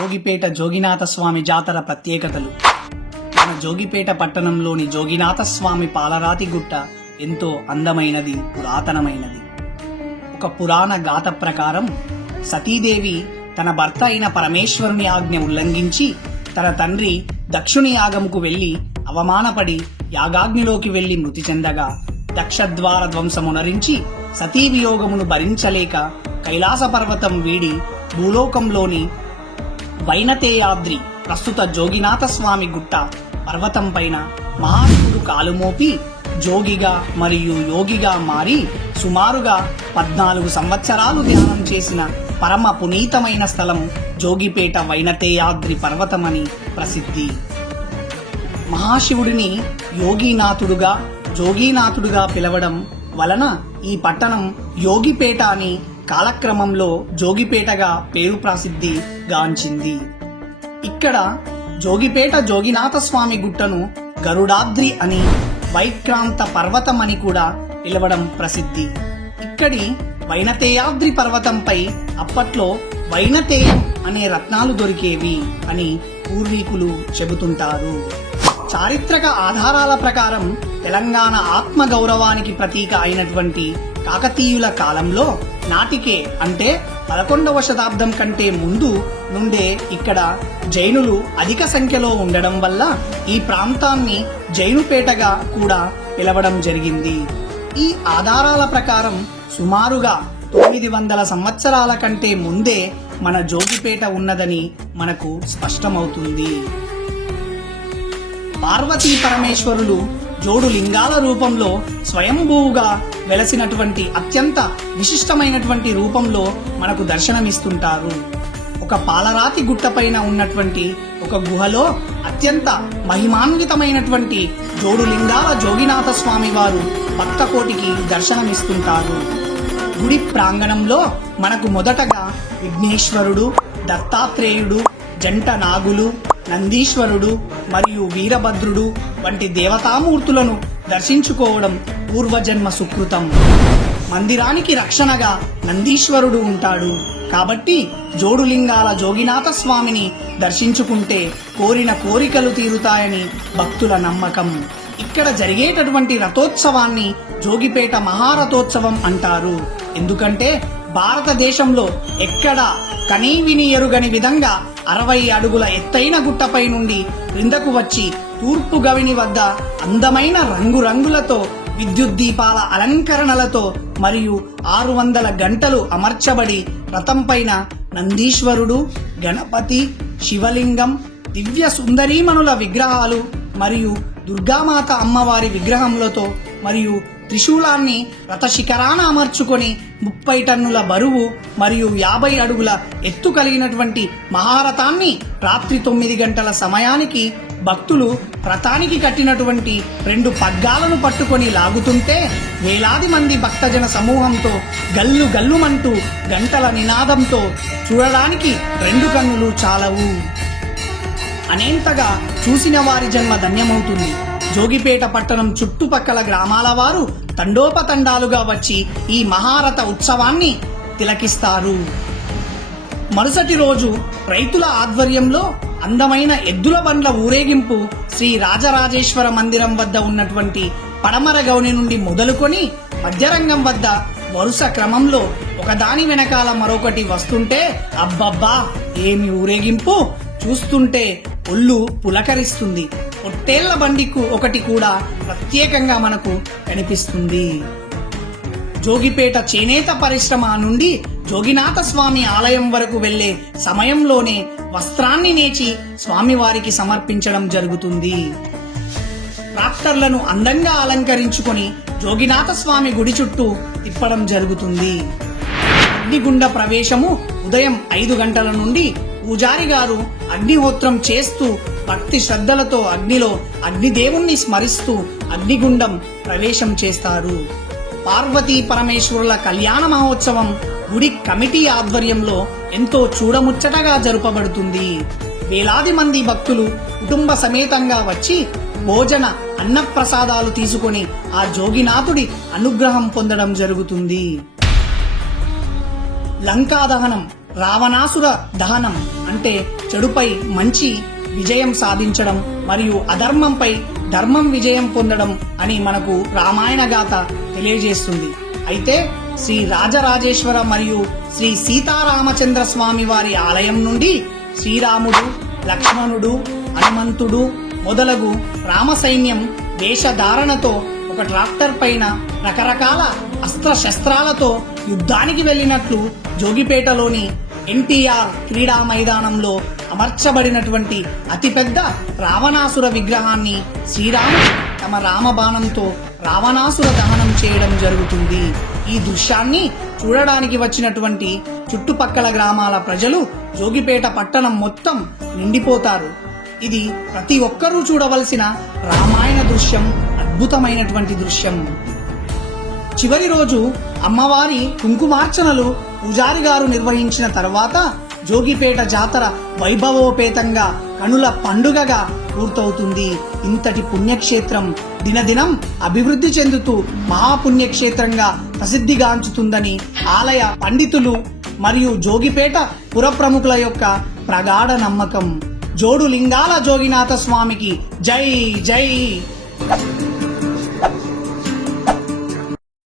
జోగిపేట జోగినాథ స్వామి జాతర ప్రత్యేకతలు. మన జోగిపేట పట్టణంలోని జోగినాథ స్వామి పాలరాతి గుట్ట ఎంతో అందమైనది, పురాతనమైనది. ఒక పురాణ గాథ ప్రకారం సతీదేవి తన భర్త అయిన పరమేశ్వరుని ఆజ్ఞ ఉల్లంఘించి తన తండ్రి దక్షుని యాగముకు వెళ్లి అవమానపడి యాగాగ్నిలోకి వెళ్లి మృతి చెందగా దక్షద్వార ధ్వంసమునరించి సతీ వియోగమును భరించలేక కైలాస పర్వతం వీడి భూలోకంలోని వైనతేయాద్రి ప్రస్తుత జోగినాథ స్వామి గుట్ట పర్వతం పైన మహాశివుడు కాలుమోపి జోగిగా మరియు యోగిగా మారి సుమారుగా 14 సంవత్సరాలు ధ్యానం చేసిన పరమ పునీతమైన స్థలం జోగిపేట వైనతేయాద్రి పర్వతమని ప్రసిద్ధి. మహాశివుడిని యోగినాథుడుగా జోగినాథుడుగా పిలవడం వలన ఈ పట్టణం యోగిపేట అని కాలక్రమంలో జోగిపేటగా పేరు ప్రసిద్ధి గాంచింది. ఇక్కడ జోగిపేట జోగినాథ స్వామి గుట్టను గరుడాద్రి అని, వైక్రాంత పర్వతం అని కూడా పిలవడం ప్రసిద్ధి. ఇక్కడి వైనతేయాద్రి పర్వతంపై అప్పట్లో వైనతేయం అనే రత్నాలు దొరికేవి అని పూర్వీకులు చెబుతుంటారు. చారిత్రక ఆధారాల ప్రకారం తెలంగాణ ఆత్మ గౌరవానికి ప్రతీక అయినటువంటి కాకతీయుల కాలంలో నాటికే అంటే 11వ శతాబ్దం కంటే ముందు నుండే ఇక్కడ జైనులు అధిక సంఖ్యలో ఉండడం వల్ల ఈ ప్రాంతాన్ని జైనుపేటగా కూడా పిలవడం జరిగింది. ఈ ఆధారాల ప్రకారం సుమారుగా 900 సంవత్సరాల కంటే ముందే మన జోగిపేట ఉన్నదని మనకు స్పష్టమవుతుంది. పార్వతీ పరమేశ్వరులు జోడు లింగాల రూపంలో స్వయంభూగా వెలసినటువంటి అత్యంత విశిష్టమైనటువంటి రూపంలో మనకు దర్శనమిస్తుంటారు. ఒక పాలరాతి గుట్టపైన ఉన్నటువంటి ఒక గుహలో అత్యంత మహిమాన్వితమైనటువంటి జోడు లింగాల జోగినాథ స్వామి వారు భక్త కోటికి దర్శనమిస్తుంటారు. గుడి ప్రాంగణంలో మనకు మొదటగా విఘ్నేశ్వరుడు, దత్తాత్రేయుడు, జంట నాగులు, నందీశ్వరుడు మరియు వీరభద్రుడు వంటి దేవతామూర్తులను దర్శించుకోవడం పూర్వజన్మ సుకృతం. మందిరానికి రక్షణగా నందీశ్వరుడు ఉంటాడు కాబట్టి జోడులింగాల జోగినాథ స్వామిని దర్శించుకుంటే కోరిన కోరికలు తీరుతాయని భక్తుల నమ్మకం. ఇక్కడ జరిగేటటువంటి రథోత్సవాన్ని జోగిపేట మహారథోత్సవం అంటారు. ఎందుకంటే భారతదేశంలో ఎక్కడా కనీ విని ఎరుగని విధంగా 60 అడుగుల ఎత్తైన గుట్టపై నుండి క్రిందకు వచ్చి తూర్పు గవిని వద్ద అందమైన రంగురంగులతో విద్యుత్ దీపాల అలంకరణలతో మరియు 600 గంటలు అమర్చబడి రథం పైన నందీశ్వరుడు, గణపతి, శివలింగం, దివ్య సుందరీమణుల విగ్రహాలు మరియు దుర్గామాత అమ్మవారి విగ్రహములతో మరియు త్రిశూలాన్ని రథ శిఖరాన అమర్చుకొని 30 టన్నుల బరువు మరియు 50 అడుగుల ఎత్తు కలిగినటువంటి మహారథాన్ని రాత్రి 9 గంటల సమయానికి భక్తులు రథానికి కట్టినటువంటి 2 పగ్గాలను పట్టుకొని లాగుతుంటే వేలాది మంది భక్తజన సమూహంతో గల్లు గల్లుమంటూ గంటల నినాదంతో చూడడానికి 2 కన్నులు చాలవు. అనేంతగా చూసిన వారి జన్మ ధన్యమవుతుంది. జోగిపేట పట్టణం చుట్టుపక్కల గ్రామాల వారు తండోపతండాలుగా వచ్చి ఈ మహారథ ఉత్సవాన్ని తిలకిస్తారు. మరుసటి రోజు రైతుల ఆధ్వర్యంలో అందమైన ఎద్దుల బండ్ల ఊరేగింపు శ్రీ రాజరాజేశ్వర మందిరం వద్ద ఉన్నటువంటి పడమర గౌని నుండి మొదలుకొని మధ్యరంగం వద్ద వరుస క్రమంలో ఒకదాని వెనకాల మరొకటి వస్తుంటే అబ్బబ్బా ఏమి ఊరేగింపు! చూస్తుంటే ఒళ్ళు పులకరిస్తుంది. పొట్టేళ్ల బండికు ఒకటి కూడా ప్రత్యేకంగా మనకు కనిపిస్తుంది. జోగిపేట చేనేత పరిశ్రమ నుండి జోగినాథ స్వామి ఆలయం వరకు వెళ్లే సమయంలోనే వస్త్రాన్ని నేచి స్వామివారికి సమర్పించడం జరుగుతుంది. ట్రాక్టర్లను అందంగా అలంకరించుకొని జోగినాథ స్వామి గుడి చుట్టూ తిప్పడం జరుగుతుంది. అగ్నిగుండ ప్రవేశము ఉదయం 5 గంటల నుండి పూజారి గారు అగ్నిహోత్రం చేస్తూ భక్తి శ్రద్ధలతో అగ్నిలో అగ్నిదేవుణ్ణి స్మరిస్తూ అగ్నిగుండం ప్రవేశం చేస్తారు. పార్వతీ పరమేశ్వరుల కళ్యాణ మహోత్సవం గుడి కమిటీ ఆధ్వర్యంలో ఎంతో చూడముచ్చటగా జరుపబడుతుంది. వేలాది మంది భక్తులు కుటుంబ సమేతంగా వచ్చి భోజన అన్నప్రసాదాలు తీసుకొని ఆ జోగినాథుడి అనుగ్రహం పొందడం జరుగుతుంది. లంకా దహనం, రావణాసుర దహనం అంటే చెడుపై మంచి విజయం సాధించడం మరియు అధర్మంపై ధర్మం విజయం పొందడం అని మనకు రామాయణ గాథ తెలియజేస్తుంది. అయితే శ్రీ రాజరాజేశ్వర మరియు శ్రీ సీతారామచంద్ర స్వామి వారి ఆలయం నుండి శ్రీరాముడు, లక్ష్మణుడు, హనుమంతుడు మొదలగు రామ సైన్యం వేషధారణతో ఒక ట్రాక్టర్ పైన రకరకాల అస్త్రశస్త్రాలతో యుద్ధానికి వెళ్ళినట్లు జోగిపేటలోని ఎన్టీఆర్ క్రీడా మైదానంలో అమర్చబడినటువంటి అతిపెద్ద రావణాసుర విగ్రహాన్ని శ్రీరాముడు తమ రామబాణంతో రావణాసుర దహనం చేయడం జరుగుతుంది. ఈ దృశ్యాన్ని చూడడానికి వచ్చినటువంటి చుట్టుపక్కల గ్రామాల ప్రజలు జోగిపేట పట్టణం మొత్తం నిండిపోతారు. ఇది ప్రతి ఒక్కరూ చూడవలసిన రామాయణ దృశ్యం, అద్భుతమైనటువంటి దృశ్యం. చివరి రోజు అమ్మవారి కుంకుమార్చనలు పూజారి గారు నిర్వహించిన తర్వాత జోగిపేట జాతర వైభవోపేతంగా కనుల పండుగగా పూర్తవుతుంది. ఇంతటి పుణ్యక్షేత్రం దినదినం అభివృద్ధి చెందుతూ మహాపుణ్యక్షేత్రంగా ప్రసిద్ధిగాంచుతుందని ఆలయ పండితులు మరియు జోగిపేట పుర ప్రముఖుల యొక్క ప్రగాఢ నమ్మకం. జోడు లింగాల జోగినాథ స్వామికి జై జై.